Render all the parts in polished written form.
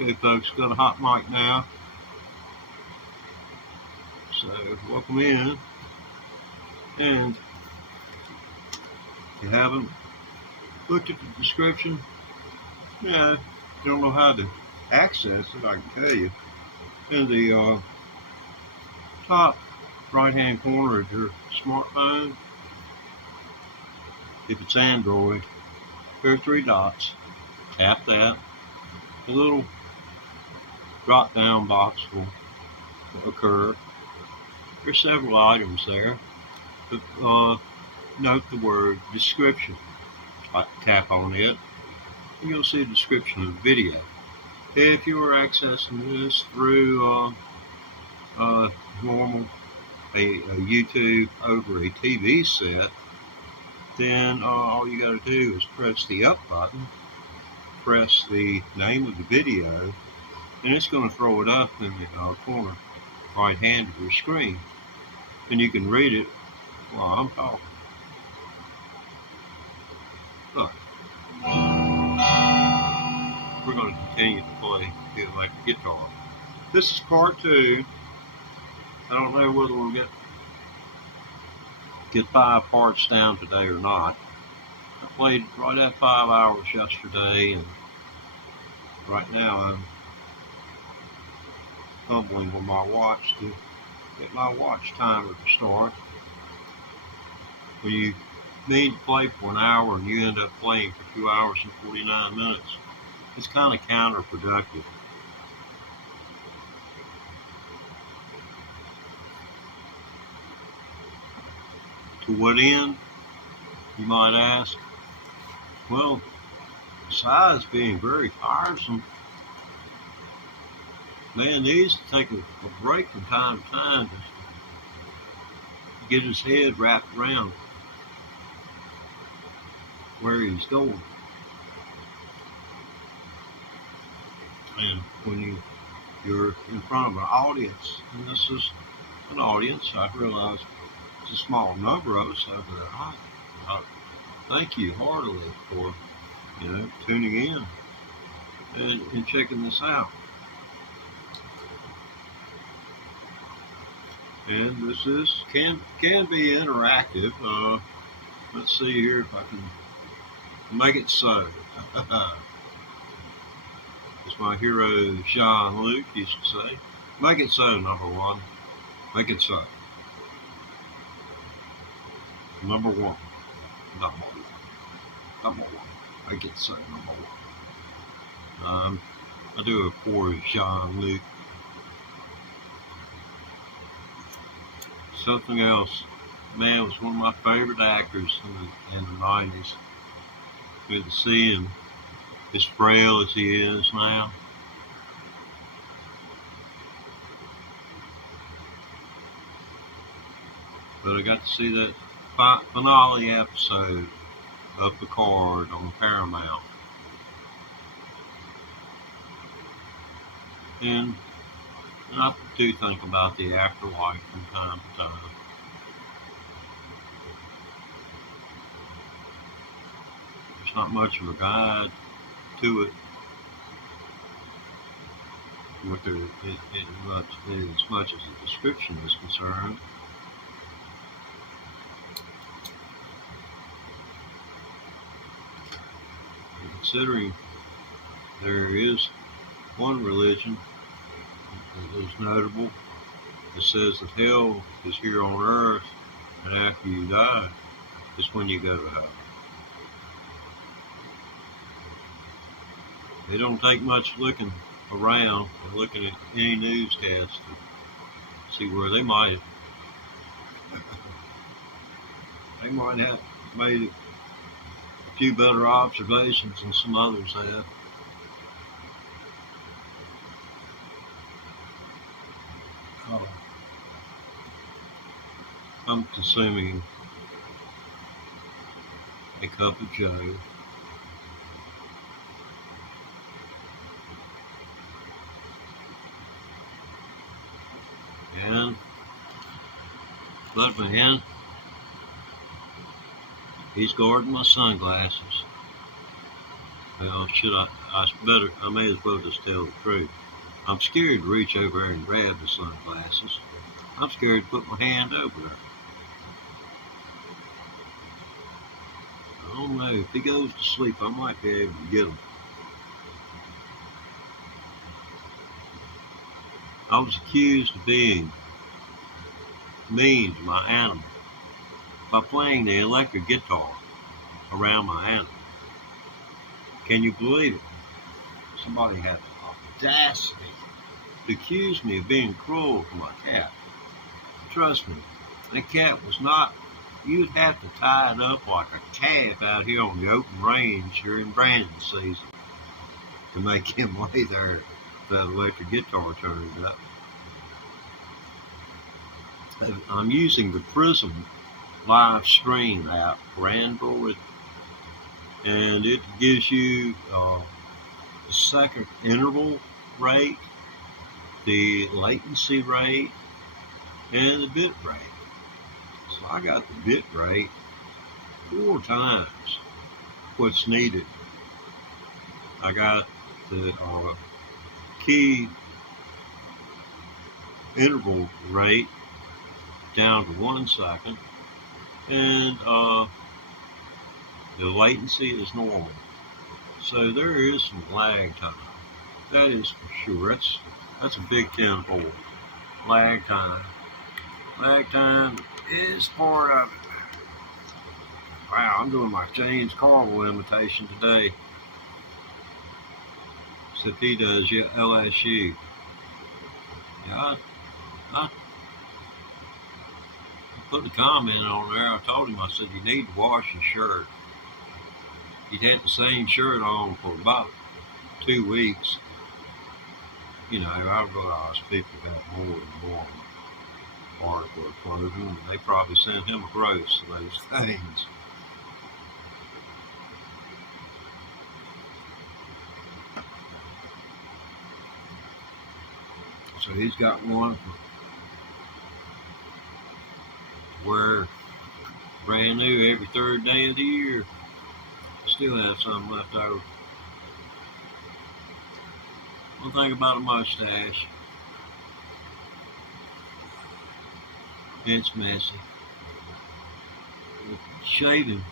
Okay, folks, got a hot mic now. So, welcome in. And if you haven't looked at the description, yeah, if you don't know how to access it, I can tell you. In the top right-hand corner of your smartphone, if it's Android, there are 3 dots. Tap that. A little drop-down box will occur. There's several items there. But, note the word description. Tap on it, and you'll see a description of the video. If you are accessing this through normal a YouTube over a TV set, then all you got to do is press the up button, press the name of the video, and it's going to throw it up in the corner right hand of your screen, and you can read it while I'm talking. Look, we're going to continue to play the electric guitar. This is part 2. I don't know whether we'll get 5 parts down today or not. I played right at 5 hours yesterday, and right now I'm fumbling with my watch to get my watch timer to start. When you need to play for an hour and you end up playing for 2 hours and 49 minutes, it's kind of counterproductive. To what end, you might ask? Well, besides being very tiresome, man needs to take a break from time to time to get his head wrapped around where he's going. And when you're in front of an audience, and this is an audience, I realize it's a small number of us over there. I thank you heartily for tuning in and checking this out. And this is can be interactive. Let's see here if I can make it so. As my hero Jean-Luc used to say, make it so, number 1. Make it so. Number 1. Number 1. Number 1. Make it so, number 1. I do it for Jean-Luc. Something else. Man was one of my favorite actors in the 90s. Good to see him, as frail as he is now. But I got to see that finale episode of Picard on Paramount. And I do think about the afterlife from time to time. There's not much of a guide to it, as much as the description is concerned. And considering there is one religion that is notable that says that hell is here on earth, and after you die is when you go to heaven. It don't take much looking around or looking at any newscast to see where they might have made a few better observations than some others have. I'm consuming a cup of joe. And but man, he's guarding my sunglasses. Well, I may as well just tell the truth. I'm scared to reach over there and grab the sunglasses. I'm scared to put my hand over there. I don't know. If he goes to sleep, I might be able to get him. I was accused of being mean to my animal by playing the electric guitar around my animal. Can you believe it? Somebody had the audacity to accuse me of being cruel to my cat. Trust me, that cat was not. You'd have to tie it up like a calf out here on the open range during branding season to make him lay there with that electric guitar turned up. I'm using the Prism live stream app for Android, and it gives you the second interval rate, the latency rate, and the bit rate. So I got the bit rate 4 times what's needed. I got the key interval rate down to 1 second, and the latency is normal. So there is some lag time. That is for sure. That's a big 10-4. Lag time. Lag time is part of it. Wow, I'm doing my James Carville imitation today. Except he does LSU. Yeah, I put a comment on there. I told him, I said, you need to wash your shirt. He'd had the same shirt on for about 2 weeks. You know, I realize people have more than one article of clothing, and they probably sent him a gross of those things. So he's got one to wear brand new every 3rd day of the year. Still have some left over. One thing about a mustache, it's messy. Shaving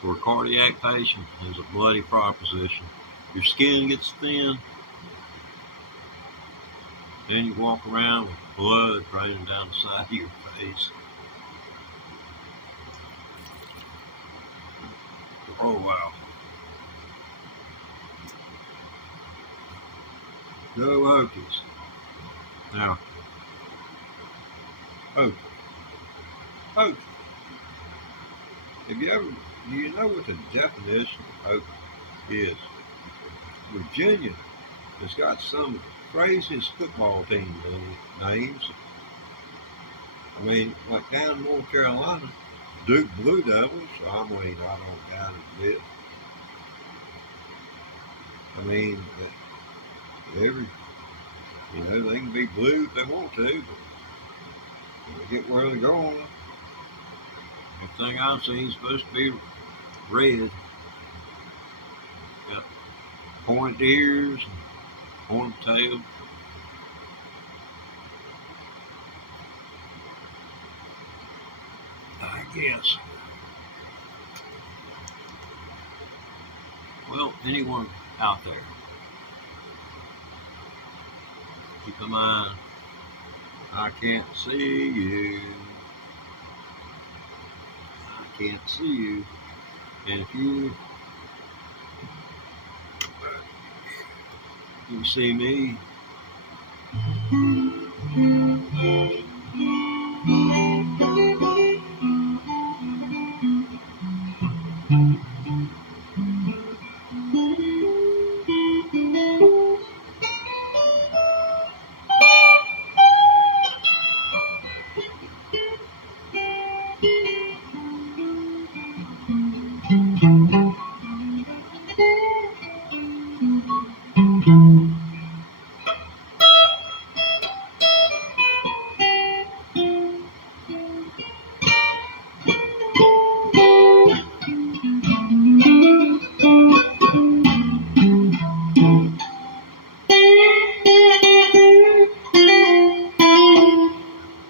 for a cardiac patient is a bloody proposition. Your skin gets thin, then you walk around with blood draining down the side of your face. Oh, wow. Go Hokies. Now, Hokie. Do you know what the definition of Hokie is? Virginia has got some of the craziest football team names. I mean, like down in North Carolina, Duke Blue Devils. I mean, I don't doubt it a bit. I mean, they can be blue if they want to, but when they get where they're going, everything I've seen is supposed to be red. Got pointed ears and pointed tail. I guess. Well, anyone out there, keep in mind, I can't see you. I can't see you. And if you see me,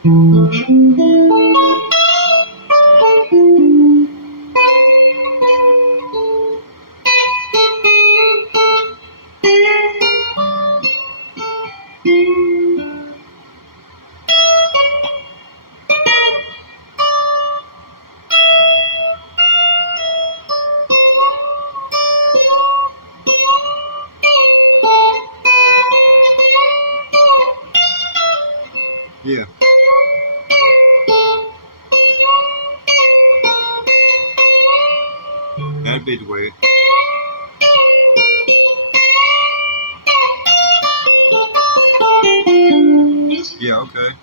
Yeah. That'd be the way. Yeah, okay.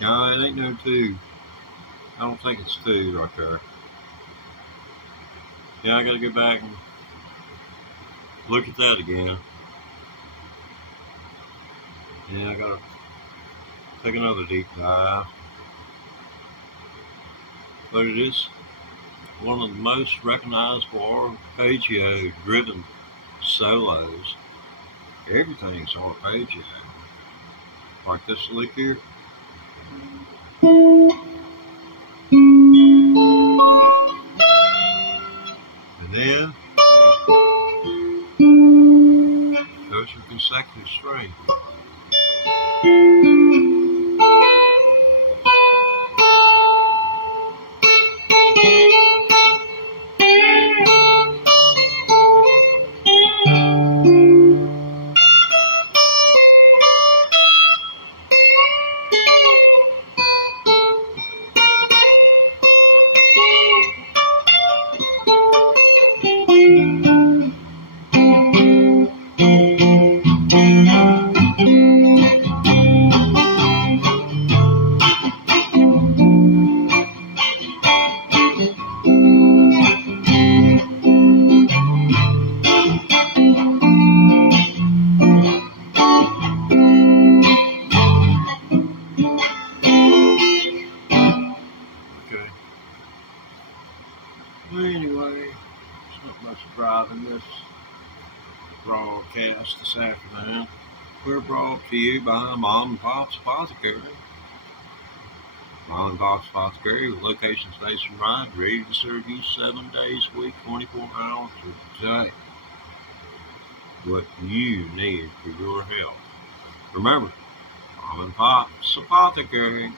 No, it ain't no 2. I don't think it's 2 right there. Yeah, I gotta go back and look at that again. Yeah, I gotta take another deep dive. But it is one of the most recognizable arpeggio-driven solos. Everything's arpeggio. Like this lick here. And then those are consecutive strings. Anyway, it's not much driving this broadcast this afternoon. We're brought to you by Mom and Pop's Apothecary. Mom and Pop's Apothecary with locations nationwide, ready to serve you 7 days a week, 24 hours a day. What you need for your health. Remember, Mom and Pop's Apothecary.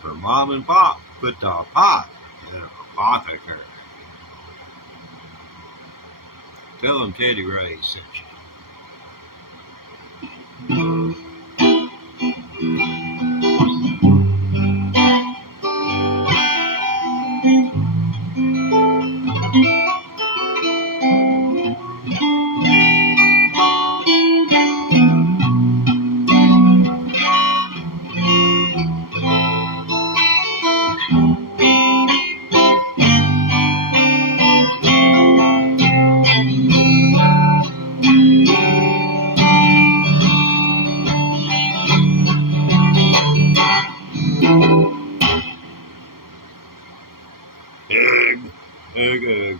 For Mom and Pop, put the pot in an apothecary. Tell them Teddy Ray sent you. Egg.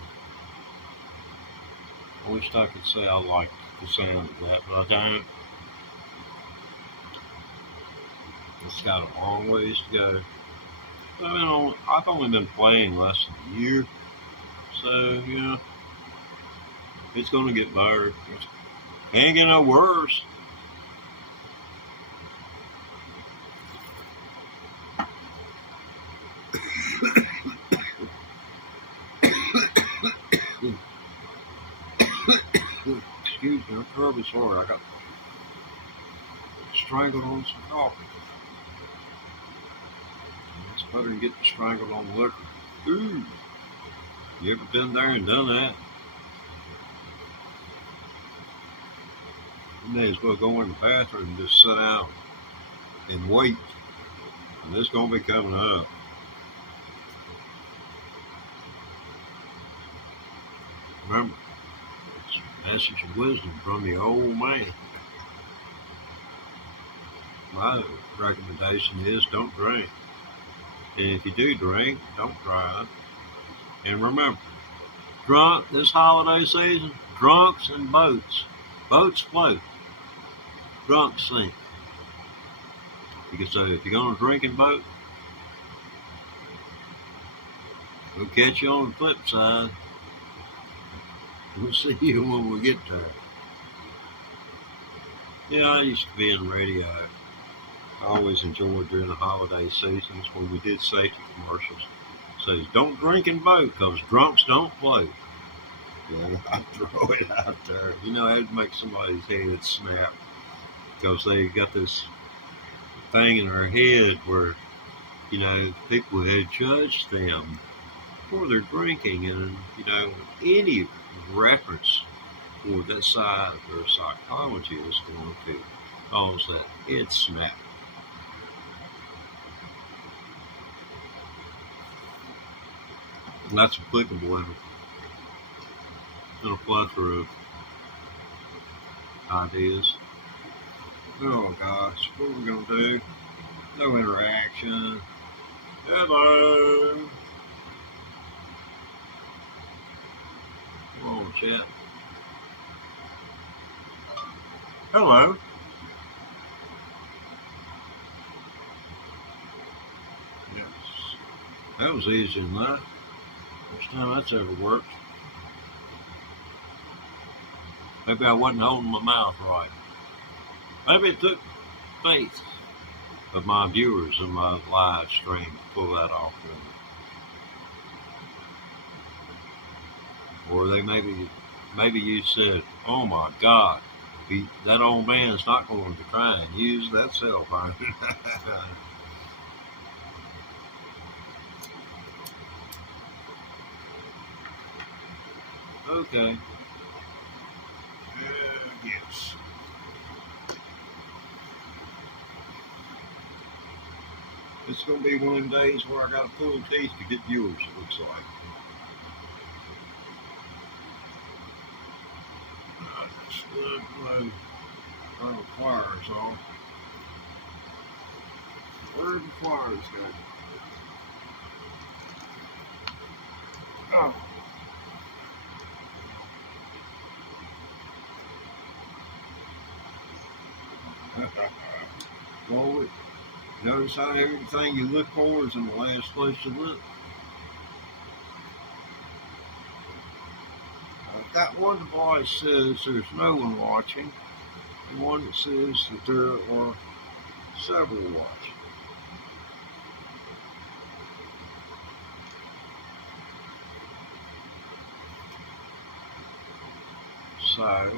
I wish I could say I liked the sound of that, but I don't. It's got a long ways to go. I've only been playing less than a year, so it's going to get better. It ain't get no worse. Excuse me, I'm terribly sorry. I got strangled on some coffee. It's rather than get strangled on the liquor. Ooh, you ever been there and done that? You may as well go in the bathroom and just sit down and wait. And it's going to be coming up. Remember, it's a message of wisdom from the old man. My recommendation is don't drink. And if you do drink, don't drive. And remember, drunk this holiday season, drunks and boats. Boats float. Drunks sink. You can say, if you're going to drink and boat, we'll catch you on the flip side. We'll see you when we get there. Yeah, I used to be in radio. I always enjoyed during the holiday seasons when we did safety commercials. It says, don't drink and boat because drunks don't float. Yeah, I throw it out there. You know, it'd make somebody's head snap because they got this thing in their head where, you know, people had judged them for their drinking, and, you know, any reference for that side of their psychology is going to cause that head snap. And that's applicable in a plethora of ideas. Oh gosh, what are we gonna do? No interaction. Hello. Come on, chat. Hello. Yes. That was easy than that. First time that's ever worked. Maybe I wasn't holding my mouth right. Maybe it took faith of my viewers in my live stream to pull that off for me. Or they maybe you said, oh my God, that old man's not going to try and use that cell phone. Okay. Yes. It's going to be one of them days where I got to pull teeth to get viewers, it looks like. I just turn the flyers off. Where did the flyers go? Oh. Well, notice how everything you look for is in the last place you look. That one device says there's no one watching, and one that says that there are several watching. So, I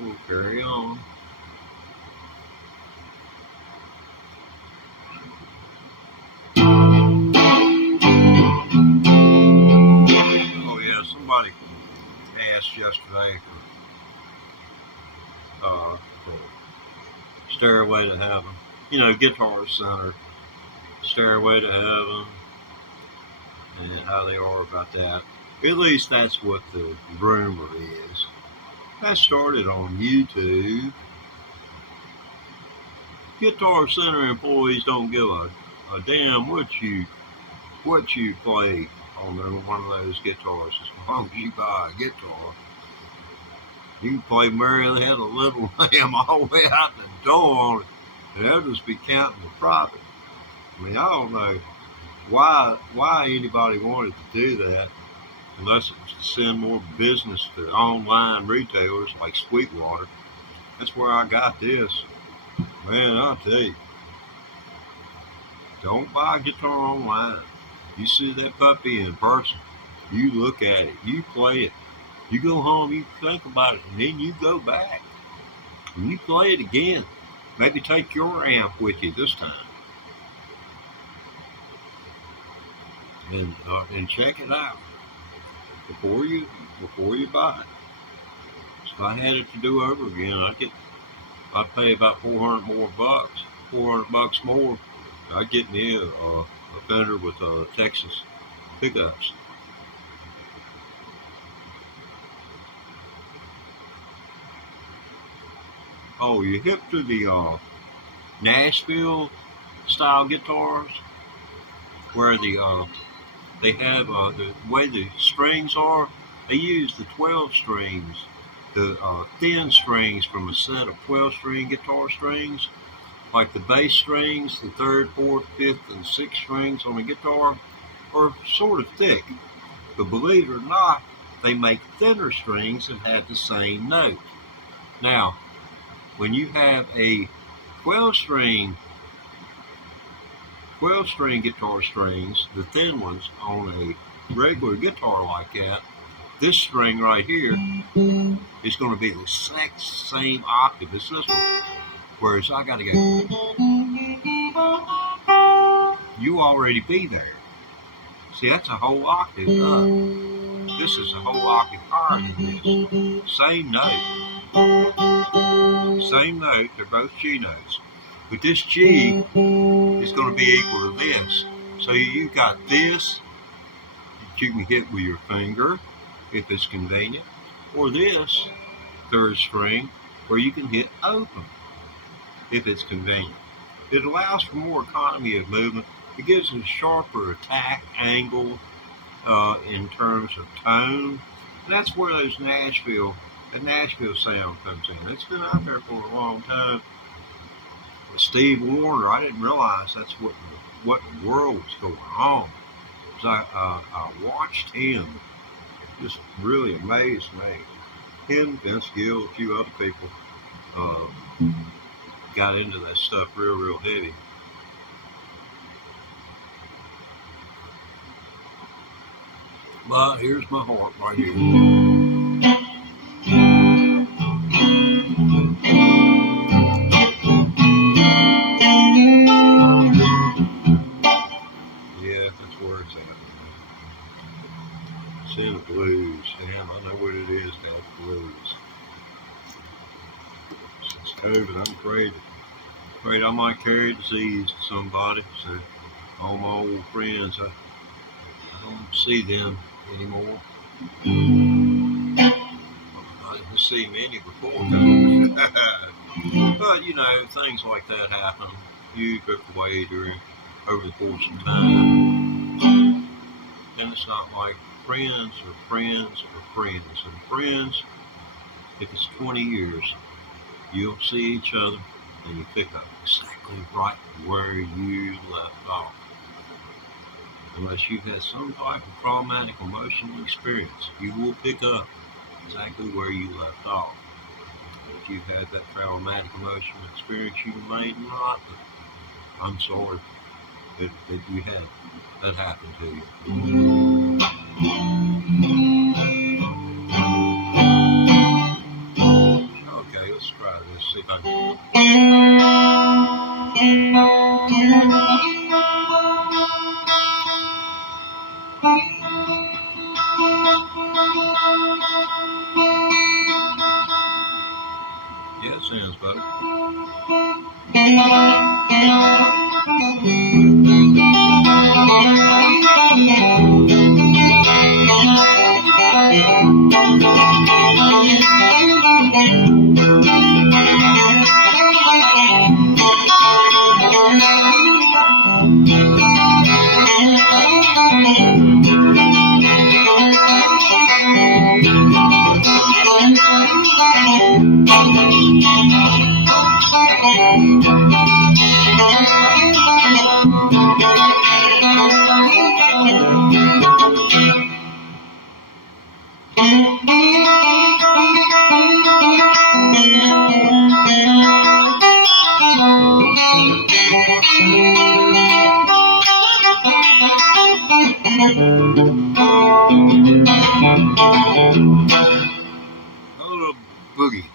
will carry on. Oh yeah, somebody asked yesterday for Stairway to Heaven. You know, Guitar Center, Stairway to Heaven, and how they are about that. At least that's what the rumor is. That started on YouTube. Guitar Center employees don't give a damn what you play on one of those guitars as long as you buy a guitar. You can play Mary Had a Little Lamb all the way out the door on it, and they'll just be counting the profit. I mean, I don't know why anybody wanted to do that, unless it was to send more business to online retailers like Sweetwater. That's where I got this. Man, I'll tell you, don't buy a guitar online. You see that puppy in person, you look at it, you play it. You go home, you think about it, and then you go back and you play it again. Maybe take your amp with you this time. and check it out before you buy it. So if I had it to do over again, I'd pay about $400 more. I'd get me a Fender with Texas pickups. Oh, you hip to the Nashville style guitars, where they have the way the strings are. They use the 12 strings, the thin strings from a set of 12-string guitar strings, like the bass strings, the 3rd, 4th, 5th, and 6th strings on a guitar are sort of thick. But believe it or not, they make thinner strings that have the same note. Now, when you have a 12-string guitar strings, the thin ones, on a regular guitar like that, this string right here is going to be the exact same octave as this one. Whereas I got to go, you already be there. See, that's a whole octave up. This is a whole octave higher than this. Same note. They're both G notes. But this G is going to be equal to this. So you got this that you can hit with your finger if it's convenient, or this 3rd string where you can hit open if it's convenient. It allows for more economy of movement. It gives a sharper attack angle in terms of tone. And that's where the Nashville sound comes in. It's been out there for a long time. Steve Warner, I didn't realize that's what in the world was going on. I watched him, just really amazed me. Him, Vince Gill, a few other people got into that stuff real heavy. But here's my heart right here. In the blues. Damn, I know what it is to have blues. Since COVID, I'm afraid I might carry disease to somebody. So all my old friends, I don't see them anymore. I didn't see many before COVID. But you know, things like that happen. You drift away over the course of time. And it's not like friends or friends or friends. And friends, if it's 20 years, you'll see each other and you pick up exactly right where you left off. Unless you've had some type of traumatic emotional experience, you will pick up exactly where you left off. If you've had that traumatic emotional experience, you may not, but I'm sorry that you had that happen to you. Okay, let's try this. See if I can. Yeah, it sounds better. A little boogie.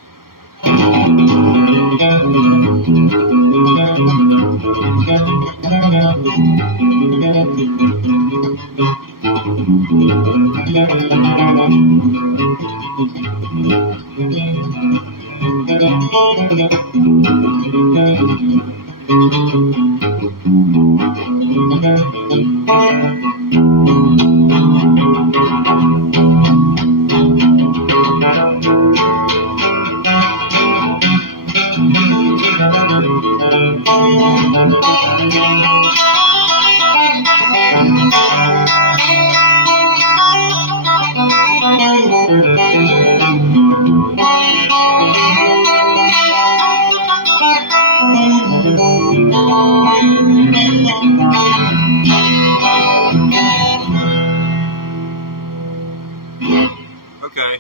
Okay,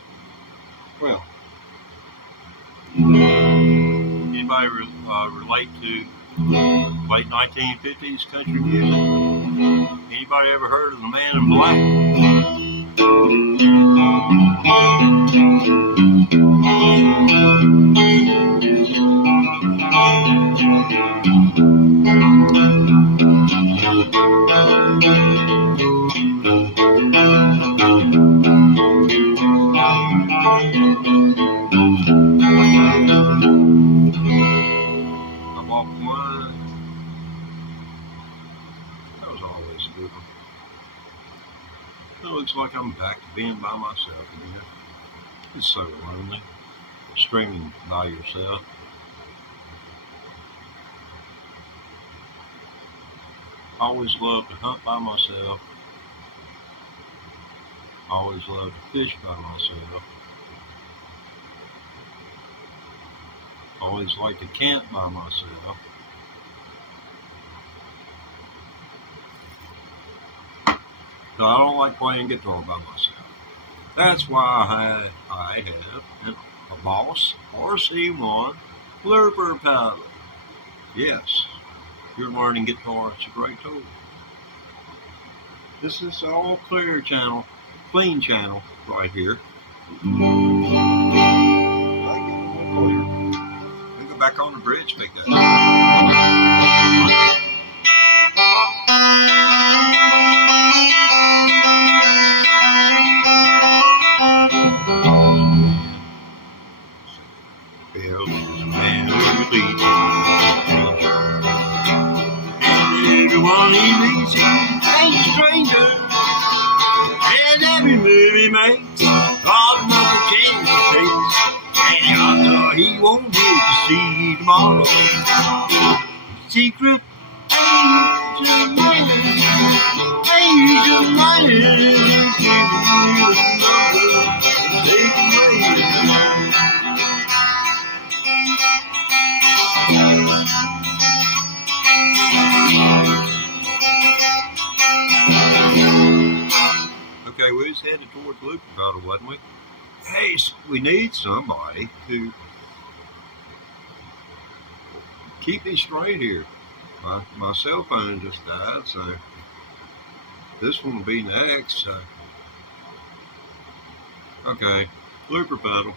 well, anybody relate to late 1950s country music? Anybody ever heard of the Man in Black? I bought one. That was always a good one. It looks like I'm back to being by myself again. It's so lonely, stringing by yourself. I always loved to hunt by myself. I always loved to fish by myself. I always liked to camp by myself. So I don't like playing guitar by myself. That's why I have a Boss RC-1 looper pedal. Yes, if you're learning guitar, it's a great tool. This is all clear channel, clean channel right here. Back on the bridge, pick that up. Bill is a man who believes and everyone he meets ain't a stranger, and every move he makes, God never changes his taste. And odds he won't live to see tomorrow. Secret angel man, giving you a number and take away. Okay, we was headed towards the loop pedal, wasn't we? Hey, we need somebody to keep me straight here. My cell phone just died, so this one will be next. Okay, looper pedal.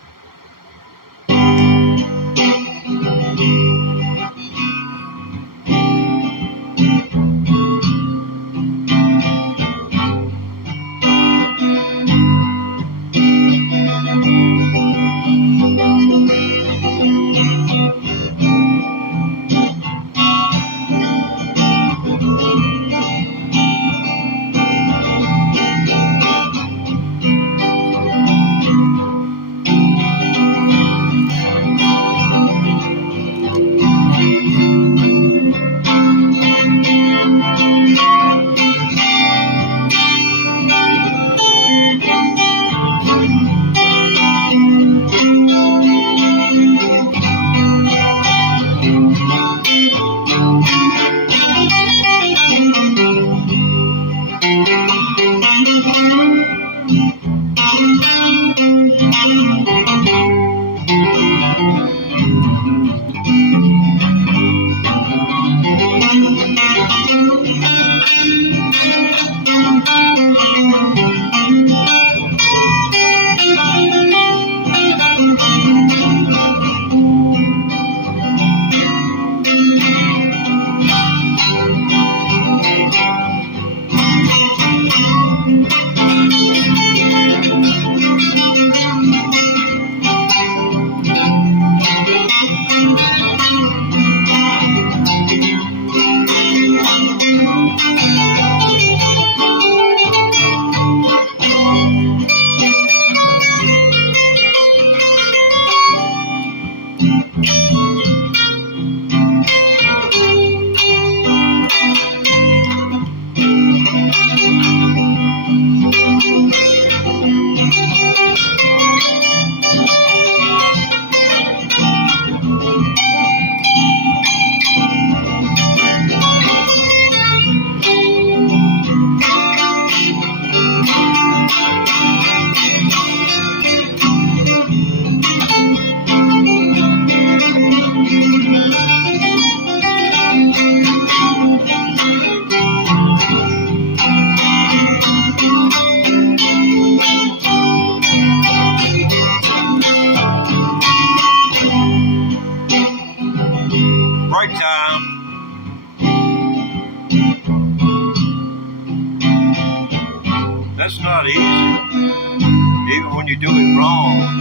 That's not easy, even when you do it wrong.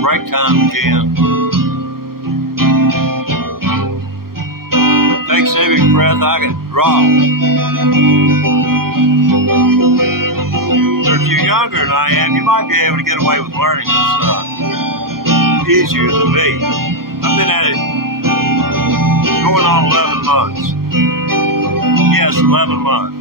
Break time again. Takes every breath I can draw. But if you're younger than I am, you might be able to get away with learning this stuff easier than me. I've been at it going on 11 months. Yes, 11 months.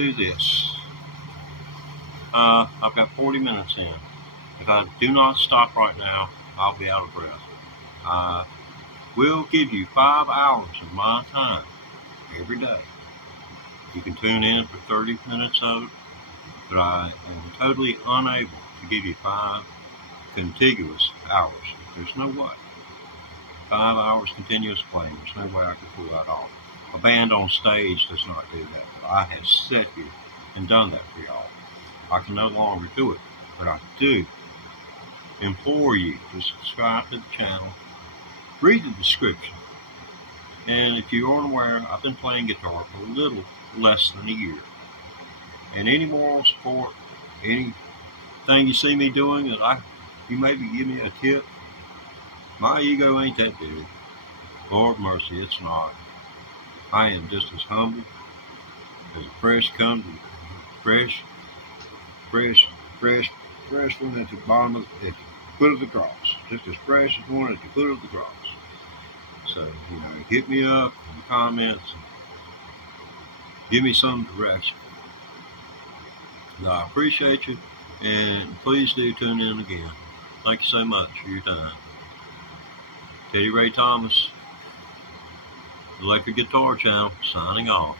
do this. I've got 40 minutes in. If I do not stop right now, I'll be out of breath. I will give you 5 hours of my time every day. You can tune in for 30 minutes of it, but I am totally unable to give you 5 contiguous hours. There's no way. 5 hours continuous playing, there's no way I could pull that off. A band on stage does not do that, but I have sat here and done that for y'all. I can no longer do it, but I do implore you to subscribe to the channel, read the description, and if you aren't aware, I've been playing guitar for a little less than a year. And any moral support, anything you see me doing that you maybe give me a tip, my ego ain't that big. Lord mercy, it's not. I am just as humble as a fresh one at the bottom of the foot of the cross. Just as fresh as one at the foot of the cross. So, hit me up in the comments and give me some direction. I appreciate you, and please do tune in again. Thank you so much for your time. Teddy Ray Thomas, Electric Guitar Channel, signing off.